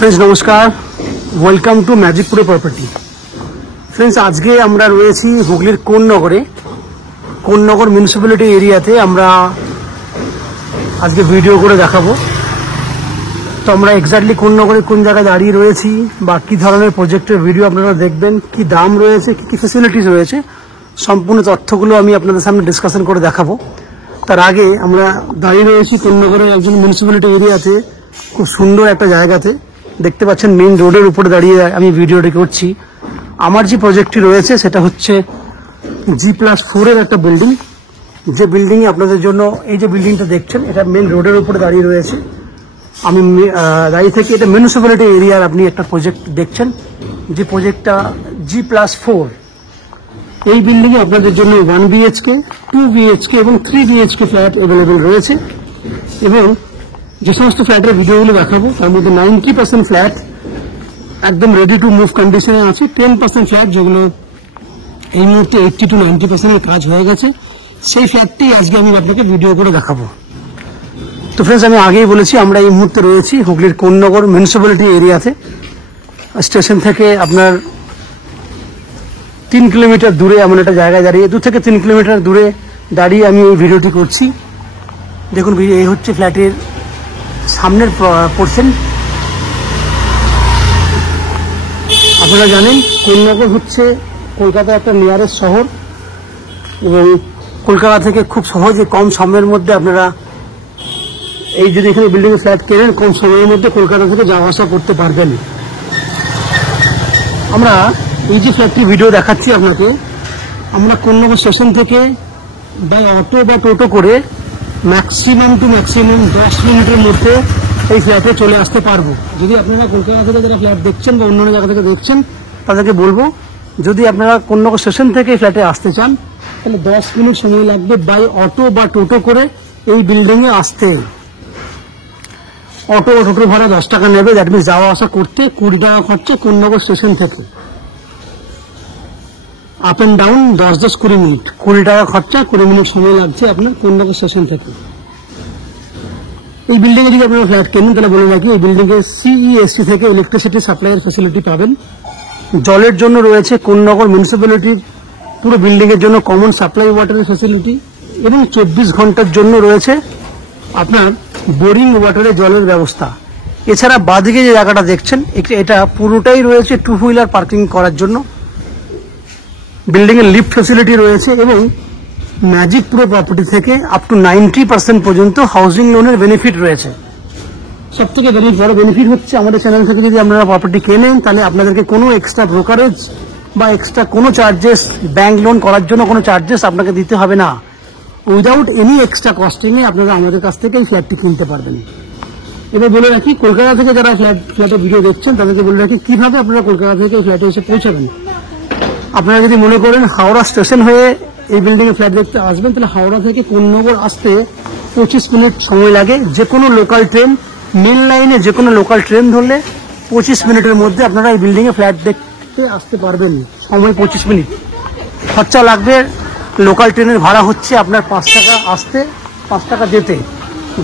Friends नमस्कार welcome to मैजिकपुरे property. Friends आज के আমরা রয়েছি হুগলির কোন্নগর মিউনিসিপ্যালিটি এরিয়াতে। আমরা আজকে ভিডিও করে দেখাবো তো আমরা এক্স্যাক্টলি কোন্নগরে কোন জায়গায় দাঁড়িয়ে রয়েছি বা কি ধরনের প্রজেক্টের ভিডিও আপনারা দেখবেন, কি দাম রয়েছে, কি কি ফ্যাসিলিটিস রয়েছে, সম্পূর্ণ তথ্যগুলো আমি আপনাদের সামনে ডিসকাশন করে দেখাবো। তার আগে আমরা দাঁড়িয়ে রয়েছি কোন্নগরের একজন মিউনিসিপ্যালিটি এরিয়াতে, খুব সুন্দর একটা জায়গাতে। দেখতে পাচ্ছেন মেইন রোডের উপরে দাঁড়িয়ে আমি ভিডিওটি করছি। আমার যে প্রজেক্টটি রয়েছে সেটা হচ্ছে G+4 এর একটা বিল্ডিং, যে বিল্ডিং আপনাদের জন্য এই যে বিল্ডিংটা দেখছেন এটা মেইন রোডের উপরে দাঁড়িয়ে রয়েছে। আমি দাঁড়িয়ে থেকে এটা মিউনিসিপ্যালিটি এরিয়ার আপনি একটা প্রজেক্ট দেখছেন, যে প্রজেক্টটা G+4। এই বিল্ডিং এ আপনাদের জন্য 1 BHK, 2 BHK এবং 3 BHK ফ্ল্যাট অ্যাভেলেবেল রয়েছে। এবং যে সমস্ত ফ্ল্যাটের ভিডিওগুলো দেখাবো তার মধ্যে 90% ফ্ল্যাট একদম রেডি টু মুভ কন্ডিশনে আছে। 10% ফ্ল্যাট যেগুলো এই মুহূর্তে 80 to 90% এর কাজ হয়ে গেছে, সেই ফ্ল্যাটটি আজকে আমি আপনাকে ভিডিও করে দেখাবো। তো ফ্রেন্ডস আমি আগেই বলেছি আমরা এই মুহূর্তে রয়েছি হুগলির কোন্নগর মিউনিসিপ্যালিটি এরিয়াতে। স্টেশন থেকে আপনার 3 কিলোমিটার দূরে এমন একটা জায়গায় দাঁড়িয়ে, 2 থেকে 3 কিলোমিটার দূরে দাঁড়িয়ে আমি এই ভিডিওটি করছি। দেখুন এই হচ্ছে ফ্ল্যাটের সামনের পোর্শন। আপনারা জানেন কোন্নগর হচ্ছে কলকাতার একটা নিয়ারেস্ট শহর এবং কলকাতা থেকে খুব সহজে কম সময়ের মধ্যে আপনারা এই যদি এখানে বিল্ডিং এর ফ্ল্যাট কেনেন কম সময়ের মধ্যে কলকাতা থেকে যাওয়া আসা করতে পারবেন। আমরা এই যে ফ্ল্যাটটি ভিডিও দেখাচ্ছি আপনাকে, আমরা কোন্নগর স্টেশন থেকে বাই অটো বা টোটো করে ম্যাক্সিমাম 10 মিনিটের মধ্যে এই ফ্ল্যাটে চলে আসতে পারবো। যদি আপনারা কলকাতা থেকে যারা ফ্ল্যাট দেখছেন বা অন্য জায়গা থেকে দেখছেন তাদেরকে বলবো, যদি আপনারা কোন্নগর স্টেশন থেকে ফ্ল্যাটে আসতে চান তাহলে 10 মিনিট সময় লাগবে বাই অটো বা টোটো করে এই বিল্ডিং এ আসতে। অটো বা টোটো ভাড়া 10 টাকা নেবে, দ্যাট মিনস যাওয়া আসা করতে 20 টাকা খরচা কোন্নগর স্টেশন থেকে। আপ এন্ড ডাউন 10-20 মিনিট, 20 টাকা খরচা, 20 মিনিট সময় লাগছে আপনার কোন্নগর স্টেশন থেকে। এই বিল্ডিং এ যদি আপনারা ফ্ল্যাট কেনেন তাহলে বলে রাখি এই বিল্ডিং এ CESC থেকে ইলেকট্রিসিটি সাপ্লাইয়ের ফ্যাসিলিটি পাবেন। জলের জন্য রয়েছে কোন্নগর মিউনিসিপ্যালিটির পুরো বিল্ডিং এর জন্য কমন সাপ্লাই ওয়াটারের ফ্যাসিলিটি এবং 24 ঘন্টার জন্য রয়েছে আপনার বোরিং ওয়াটারের জলের ব্যবস্থা। এছাড়া বাদিকে যে জায়গাটা দেখছেন এটা পুরোটাই রয়েছে 2 হুইলার পার্কিং করার জন্য। বিল্ডিং এর লিফট ফ্যাসিলিটি রয়েছে এবং ম্যাজিকপুরে প্রপার্টি থেকে আপ টু 90% পর্যন্ত হাউজিং লোনের বেনিফিট রয়েছে। সব থেকে বড় বেনিফিট হচ্ছে আমাদের চ্যানেল থেকে যদি আপনারা প্রপার্টি কেনেন তাহলে আপনাদেরকে কোনো এক্সট্রা ব্রোকারেজ বা এক্সট্রা কোনো চার্জেস, ব্যাংক লোন করার জন্য কোনো চার্জেস আপনাকে দিতে হবে না। উইদাউট এনি এক্সট্রা কস্টিং এ আপনারা আমাদের কাছ থেকে এই ফ্ল্যাটটি কিনতে পারবেন। এবার বলে রাখি কলকাতা থেকে যারা ফ্ল্যাটের ভিডিও দেখছেন তাদেরকে বলে রাখি কিভাবে আপনারা কলকাতা থেকে এই ফ্ল্যাটে এসে পৌঁছাবেন। আপনারা যদি মনে করেন হাওড়া স্টেশন হয়ে এই বিল্ডিং এ ফ্ল্যাট দেখতে আসবেন তাহলে হাওড়া থেকে কোন্নগর আসতে 25 মিনিট সময় লাগে। যে কোনো লোকাল ট্রেন, মেন লাইনে যে কোনো লোকাল ট্রেন ধরলে 25 মিনিটের মধ্যে আপনারা এই বিল্ডিং এ ফ্ল্যাট দেখতে আসতে পারবেন। সময় 25 মিনিট। খরচা লাগবে, লোকাল ট্রেনের ভাড়া হচ্ছে আপনার 5 টাকা আসতে, 5 টাকা যেতে,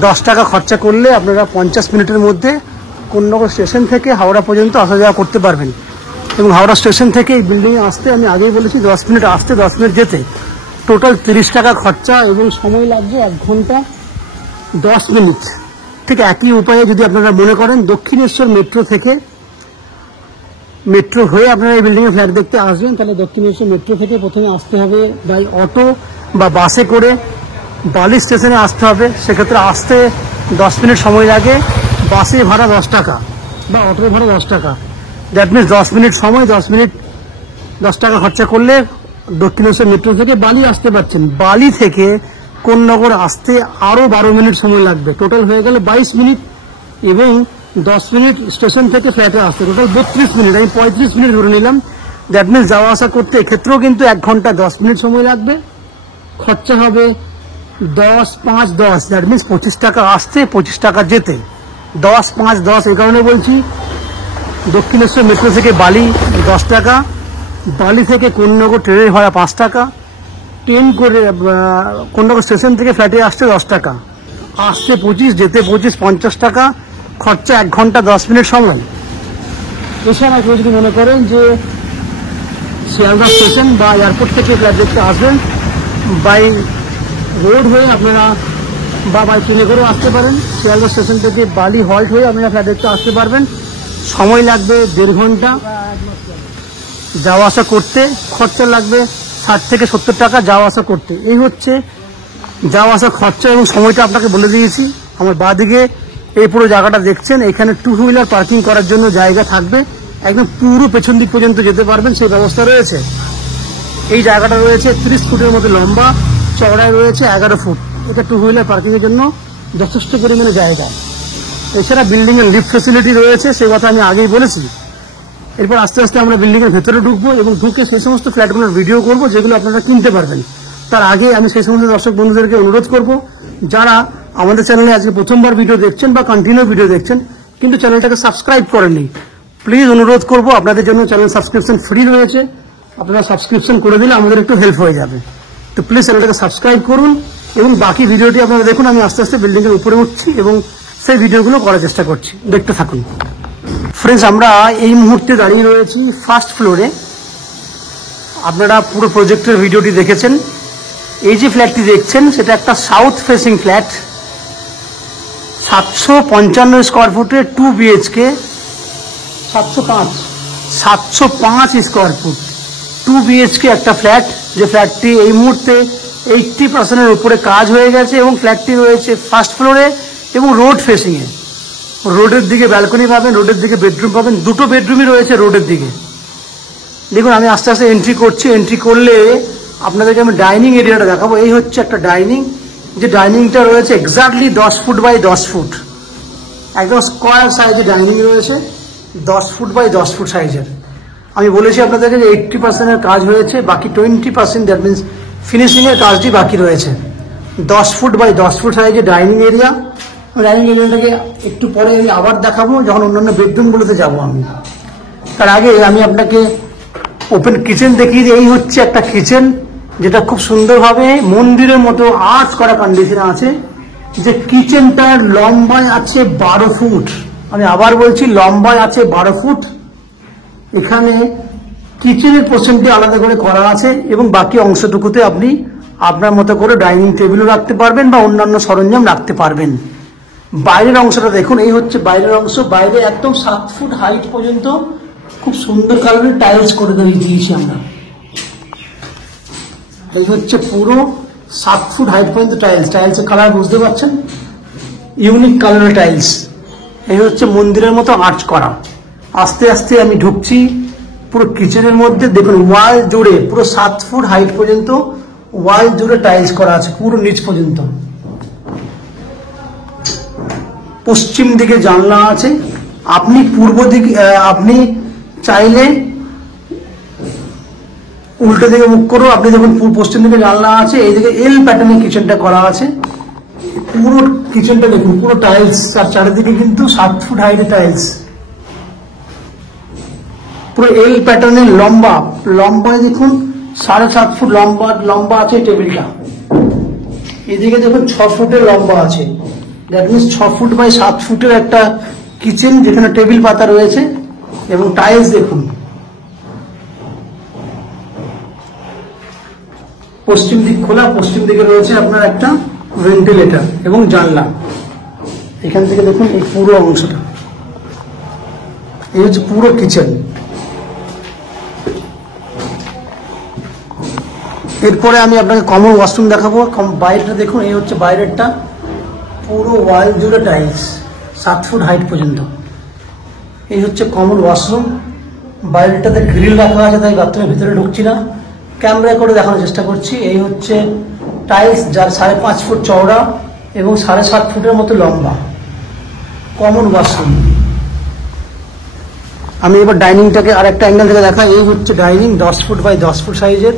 10 টাকা খরচা করলে আপনারা 50 মিনিটের মধ্যে কোন্নগর স্টেশন থেকে হাওড়া পর্যন্ত আসা যাওয়া করতে পারবেন। এবং হাওড়া স্টেশন থেকে এই বিল্ডিং এ আসতে আমি আগেই বলেছি 10 মিনিট আসতে, 10 মিনিট যেতে, টোটাল 30 টাকা খরচা এবং সময় লাগবে 1 ঘন্টা 10 মিনিট। ঠিক একই উপায়ে যদি আপনারা মনে করেন দক্ষিণেশ্বর মেট্রো থেকে, মেট্রো হয়ে আপনারা এই বিল্ডিং এ ফ্ল্যাট দেখতে আসবেন তাহলে দক্ষিণেশ্বর মেট্রো থেকে প্রথমে আসতে হবে বাই অটো বা বাসে করে বালি স্টেশনে আসতে হবে। সেক্ষেত্রে আসতে 10 মিনিট সময় লাগে, বাসে ভাড়া 10 টাকা বা অটোর ভাড়া 10 টাকা। দ্যাট মিনস 10 মিনিট সময়, 10 টাকা খরচা করলে দক্ষিণেশ্বর মেট্রো থেকে বালি আসতে পারছেন। বালি থেকে কোন্নগর আসতে আরো 12 মিনিট সময় লাগবে, টোটাল হয়ে গেল 22 মিনিট এবং 10 মিনিট স্টেশন থেকে ফ্ল্যাটে আসতে, টোটাল 32 মিনিট। আমি 35 মিনিট ধরে নিলাম। দ্যাট মিনস যাওয়া আসা করতে এক্ষেত্রেও কিন্তু 1 ঘন্টা 10 মিনিট সময় লাগবে। খরচা হবে 10-5-10, দ্যাট মিনস 25 টাকা আসতে, 25 টাকা যেতে। 10-5-10 এই কারণে বলছি, দক্ষিণেশ্বর মেট্রো থেকে বালি 10 টাকা, বালি থেকে কোন্নগর ট্রেনের ভাড়া 5 টাকা, ট্রেন করে কোন্নগর স্টেশন থেকে ফ্ল্যাটে আসতে 10 টাকা, আসতে 25, যেতে 25, 50 টাকা, খরচা 1 ঘন্টা 10 মিনিট সময়। এছাড়া কেউ যদি মনে করেন যে শিয়ালদা স্টেশন বা এয়ারপোর্ট থেকে ফ্ল্যাট দেখতে আসবেন, বাই রোড হয়ে আপনারা বা বাই ট্রেনে করেও আসতে পারেন। শিয়ালদা স্টেশন থেকে বালি হল্ট হয়ে আপনারা ফ্ল্যাট দেখতে আসতে পারবেন। সময় লাগবে 1.5 ঘন্টা যাওয়া আসা করতে, খরচা লাগবে 60 থেকে 70 টাকা যাওয়া আসা করতে। এই হচ্ছে যাওয়া আসা খরচা এবং সময়টা আপনাকে বলে দিয়েছি। আমার বাঁদিকে এই পুরো জায়গাটা দেখছেন, এখানে 2 হুইলার পার্কিং করার জন্য জায়গা থাকবে, একদম পুরো পেছন দিক পর্যন্ত যেতে পারবেন সেই ব্যবস্থা রয়েছে। এই জায়গাটা রয়েছে 30 ফুটের মতো লম্বা, চওড়ায় রয়েছে 11 ফুট। এটা 2 হুইলার পার্কিং এর জন্য যথেষ্ট পরিমাণে জায়গা। এছাড়া বিল্ডিং এর লিফট ফ্যাসিলিটি রয়েছে, সেই কথা আমি আগেই বলেছি। এরপর আস্তে আস্তে আমরা বিল্ডিং এর ভেতরে ঢুকবো এবং ঢুকে সেই সমস্ত ফ্ল্যাটগুলোর ভিডিও করব যেগুলো আপনারা কিনতে পারবেন। তার আগে আমি সেই সমস্ত দর্শক বন্ধুদেরকে অনুরোধ করব, যারা আমাদের চ্যানেলে আজকে প্রথমবার ভিডিও দেখছেন বা কন্টিনিউ ভিডিও দেখছেন কিন্তু চ্যানেলটাকে সাবস্ক্রাইব করেননি, প্লিজ অনুরোধ করব, আপনাদের জন্য চ্যানেল সাবস্ক্রিপশন ফ্রি রয়েছে, আপনারা সাবস্ক্রিপশন করে দিলে আমাদের একটু হেল্প হয়ে যাবে। তো প্লিজ চ্যানেলটাকে সাবস্ক্রাইব করুন এবং বাকি ভিডিওটি আপনারা দেখুন। আমি আস্তে আস্তে বিল্ডিং এর উপরে উঠছি এবং সেই ভিডিওগুলো করার চেষ্টা করছি, দেখতে থাকুন। ফ্রেন্ডস, আমরা এই মুহূর্তে দাঁড়িয়ে রয়েছি ফার্স্ট ফ্লোরে। আপনারা পুরো প্রজেক্টের ভিডিওটি দেখেছেন। এই যে ফ্ল্যাটটি দেখছেন সেটা একটা সাউথ ফেসিং ফ্ল্যাট, 755 স্কোয়ার ফুটে 2 BHK, 705 স্কোয়ার ফুট 2 BHK একটা ফ্ল্যাট, যে ফ্ল্যাটটি এই মুহূর্তে 80% উপরে কাজ হয়ে গেছে এবং ফ্ল্যাটটি রয়েছে ফার্স্ট ফ্লোরে এবং রোড ফেসিং এ। রোডের দিকে ব্যালকনি পাবেন, রোডের দিকে বেডরুম পাবেন, 2টো বেডরুমই রয়েছে রোডের দিকে। দেখুন, আমি আস্তে আস্তে এন্ট্রি করছি। এন্ট্রি করলে আপনাদেরকে আমি ডাইনিং এরিয়াটা দেখাবো। এই হচ্ছে একটা ডাইনিং, যে ডাইনিংটা রয়েছে এক্স্যাক্টলি 10 ফুট বাই 10 ফুট, একদম স্কোয়ার সাইজের ডাইনিং রয়েছে, 10 ফুট বাই 10 ফুট সাইজের। আমি বলেছি আপনাদেরকে যে 80% এর কাজ হয়েছে, বাকি 20% দ্যাট মিনস ফিনিশিং এর কাজটি বাকি রয়েছে। 10 ফুট বাই 10 ফুট সাইজের ডাইনিং এরিয়া। ডাইনিং এরিয়াটাকে একটু পরে আমি আবার দেখাবো যখন অন্যান্য বেডরুমগুলোতে যাবো আমি। তার আগে আমি আপনাকে ওপেন কিচেন দেখিয়ে দিই। এই হচ্ছে একটা কিচেন, যেটা খুব সুন্দরভাবে মন্দিরের মতো আর্চ করা কন্ডিশনে আছে। যে কিচেনটার লম্বায় আছে 12 ফুট। আমি আবার বলছি, লম্বায় আছে 12 ফুট। এখানে কিচেনের পোর্শনটি আলাদা করে করা আছে এবং বাকি অংশটুকুতে আপনি আপনার মতো করে ডাইনিং টেবিলও রাখতে পারবেন বা অন্যান্য সরঞ্জাম রাখতে পারবেন। বাইরের অংশটা দেখুন, এই হচ্ছে বাইরের অংশ। বাইরে একদম 7 ফুট হাইট পর্যন্ত খুব সুন্দর কালারের টাইলস করে দিয়েছি আমরা। এই হচ্ছে পুরো 7 ফুট হাইট পর্যন্ত টাইলস। টাইলসের কালার বুঝতে পারছেন, ইউনিক কালারের টাইলস। এই হচ্ছে মন্দিরের মতো আর্চ করা। আস্তে আস্তে আমি ঢুকছি পুরো কিচেনের মধ্যে। দেখুন, ওয়াল জুড়ে পুরো 7 ফুট হাইট পর্যন্ত ওয়াল জুড়ে টাইলস করা আছে পুরো নিচ পর্যন্ত। পশ্চিম দিকে জানলা আছে। আপনি পূর্ব দিকে, আপনি চাইলে উল্টো দিকে মুখ করো। আপনি দেখুন পশ্চিম দিকে জানলা আছে, এইদিকে এল প্যাটার্নের কিচেনটা করা আছে। পুরো কিচেনটা দেখুন, পুরো টাইলস, তার চারিদিকে কিন্তু 7 ফুট হাইটের টাইলস, পুরো এল প্যাটার্নের লম্বায় দেখুন 7.5 ফুট লম্বা আছে টেবিলটা। এদিকে দেখুন 6 ফুটের লম্বা আছে। দ্যাট মিনস 6 ফুট বাই 7 ফুটের একটা কিচেন, যেখানে টেবিল পাতা রয়েছে এবং টাইলস দেখুন। পশ্চিম দিক খোলা, পশ্চিম দিকে রয়েছে আপনার একটা ভেন্টিলেটর এবং জানলা। এখান থেকে দেখুন এই পুরো অংশটা, এই হচ্ছে পুরো কিচেন। এরপরে আমি আপনাকে কমন ওয়াশরুম দেখাবো। বাইরেটা দেখুন, এই হচ্ছে বাইরেরটা, পুরো ওয়াল জুড়ে টাইলস 7 ফুট হাইট পর্যন্ত। এই হচ্ছে কমন ওয়াশরুম। বাইরেটাতে গ্রিল রাখা আছে, তাই বাথরুমের ভিতরে ঢুকছি না, ক্যামেরা করে দেখানোর চেষ্টা করছি। এই হচ্ছে টাইলস, যার 5.5 ফুট চওড়া এবং 7.5 ফুটের মতো লম্বা, কমন ওয়াশরুম। আমি এবার ডাইনিংটাকে আর একটা অ্যাঙ্গেল থেকে দেখাই। এই হচ্ছে ডাইনিং, 10 ফুট বাই 10 ফুট সাইজের।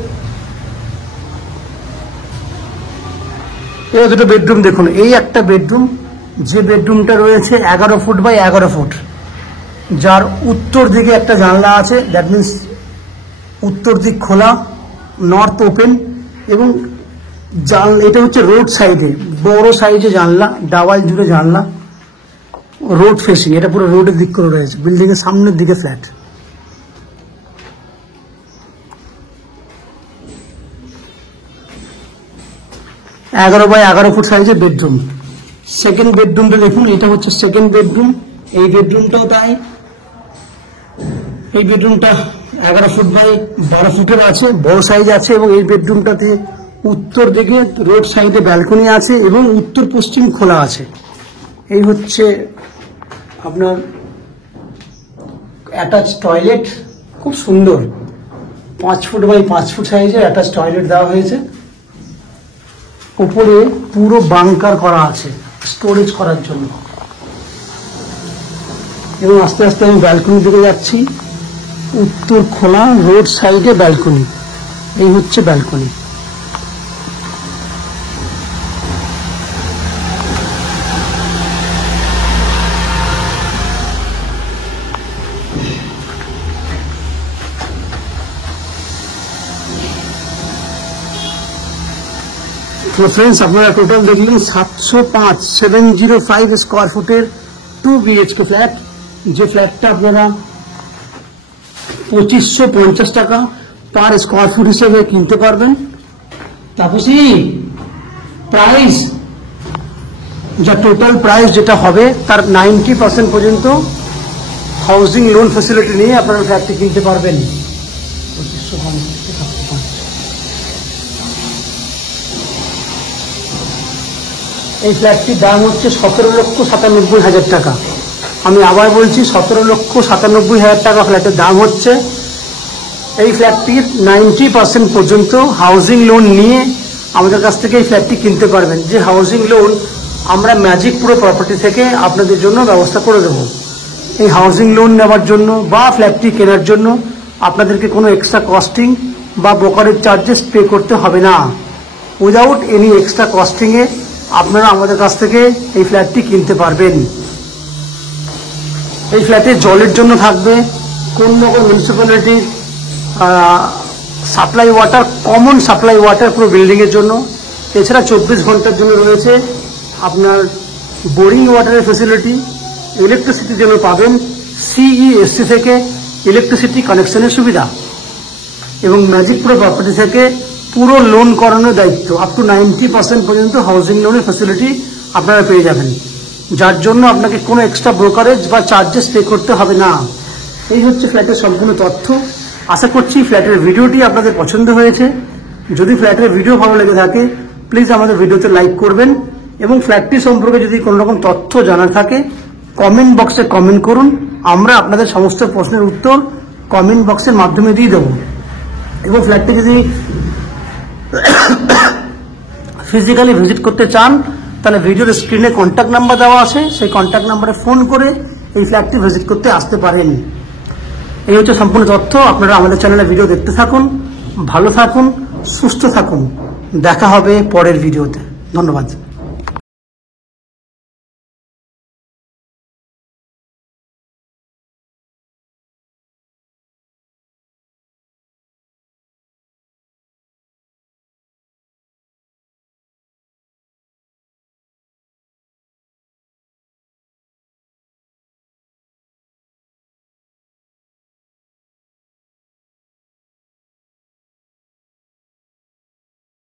এই দুটো বেডরুম দেখুন। এই একটা বেডরুম, যে বেডরুমটা রয়েছে 11 ফুট বাই 11 ফুট, যার উত্তর দিকে একটা জানলা আছে। দ্যাট মিনস উত্তর দিক খোলা, নর্থ ওপেন, এবং এটা হচ্ছে রোড সাইডে বড় সাইজে জানলা, ডাবল জুড়ে জানলা। রোড ফেসিং, এটা পুরো রোডের দিক করে রয়েছে, বিল্ডিং এর সামনের দিকে ফ্ল্যাট। এগারো বাই 11 ফুট সাইজের বেডরুম। সেকেন্ড বেডরুমটা দেখুন, এটা হচ্ছে সেকেন্ড বেডরুম। এই বেডরুমটাও তাই, এই বেডরুমটা 11 ফুট বাই 12 ফুটের আছে, বড় সাইজ আছে। এবং এই বেডরুমটাতে উত্তর দিকে রোড সাইডে ব্যালকনি আছে এবং উত্তর পশ্চিম খোলা আছে। এই হচ্ছে আপনার অ্যাটাচ টয়লেট, খুব সুন্দর 5 ফুট বাই 5 ফুট সাইজের অ্যাটাচ টয়লেট দেওয়া হয়েছে। উপরে পুরো বাংকার করা আছে স্টোরেজ করার জন্য। এবং আস্তে আস্তে আমি ব্যালকনি দিকে যাচ্ছি, উত্তর খোলা রোড সাইডে ব্যালকনি। এই হচ্ছে ব্যালকনি। ফ্রেন্ডস, আপনারা টোটাল দেখলেন 705 স্কোয়ার ফুটের 2 BHK ফ্ল্যাট। যে ফ্ল্যাটটা আপনারা 2550 টাকা পার স্কোয়ার ফুট হিসেবে কিনতে পারবেন। তাপসী, প্রাইস যা টোটাল প্রাইস যেটা হবে তার 90% পর্যন্ত হাউজিং লোন ফ্যাসিলিটি নিয়ে আপনারা ফ্ল্যাটটি কিনতে পারবেন। 2550 টাকা। এই ফ্ল্যাটটির দাম হচ্ছে 17,97,000 টাকা। আমি আবার বলছি, 17,97,000 টাকা ফ্ল্যাটের দাম হচ্ছে। এই ফ্ল্যাটটির 90% পর্যন্ত হাউজিং লোন নিয়ে আমাদের কাছ থেকে এই ফ্ল্যাটটি কিনতে পারবেন। যে হাউজিং লোন আমরা ম্যাজিক প্রো প্রপার্টি থেকে আপনাদের জন্য ব্যবস্থা করে দেব। এই হাউজিং লোন নেওয়ার জন্য বা ফ্ল্যাটটি কেনার জন্য আপনাদেরকে কোনো এক্সট্রা কস্টিং বা ব্রোকারেজ চার্জেস পে করতে হবে না। উইদাউট এনি এক্সট্রা কস্টিংয়ে আপনারা আমাদের কাছ থেকে এই ফ্ল্যাটটি কিনতে পারবেন। এই ফ্ল্যাটে জলের জন্য থাকবে কোন রকম মিউনিসিপ্যালিটির supply water, common supply water পুরো বিল্ডিংয়ের জন্য। এছাড়া 24 ঘন্টার জন্য রয়েছে আপনার বোরিং ওয়াটারের ফেসিলিটি। ইলেকট্রিসিটির জন্য পাবেন CESC থেকে ইলেকট্রিসিটি কানেকশনের সুবিধা। এবং ম্যাজিক প্রো প্রপার্টি থেকে পুরো লোন করানোর দায়িত্ব, আপ টু 90% পর্যন্ত হাউজিং লোনের ফ্যাসিলিটি আপনারা পেয়ে যাবেন, যার জন্য আপনাকে কোনো এক্সট্রা ব্রোকারেজ বা চার্জেস পে করতে হবে না। এই হচ্ছে ফ্ল্যাটের সম্পূর্ণ তথ্য। আশা করছি ফ্ল্যাটের ভিডিওটি আপনাদের পছন্দ হয়েছে। যদি ফ্ল্যাটের ভিডিও ভালো লেগে থাকে প্লিজ আমাদের ভিডিওতে লাইক করবেন এবং ফ্ল্যাটটি সম্পর্কে যদি কোনো রকম তথ্য জানার থাকে কমেন্ট বক্সে কমেন্ট করুন। আমরা আপনাদের সমস্ত প্রশ্নের উত্তর কমেন্ট বক্সের মাধ্যমে দিয়ে দেবো। এবং ফ্ল্যাটটি যদি ফিজিক্যালি ভিজিট করতে চান তাহলে ভিডিওর স্ক্রিনে কন্ট্যাক্ট নাম্বার দেওয়া আছে, সেই কন্ট্যাক্ট নাম্বারে ফোন করে এই ফ্ল্যাটটি ভিজিট করতে আসতে পারেন। এই হচ্ছে সম্পূর্ণ তথ্য। আপনারা আমাদের চ্যানেলে ভিডিও দেখতে থাকুন, ভালো থাকুন, সুস্থ থাকুন। দেখা হবে পরের ভিডিওতে। ধন্যবাদ।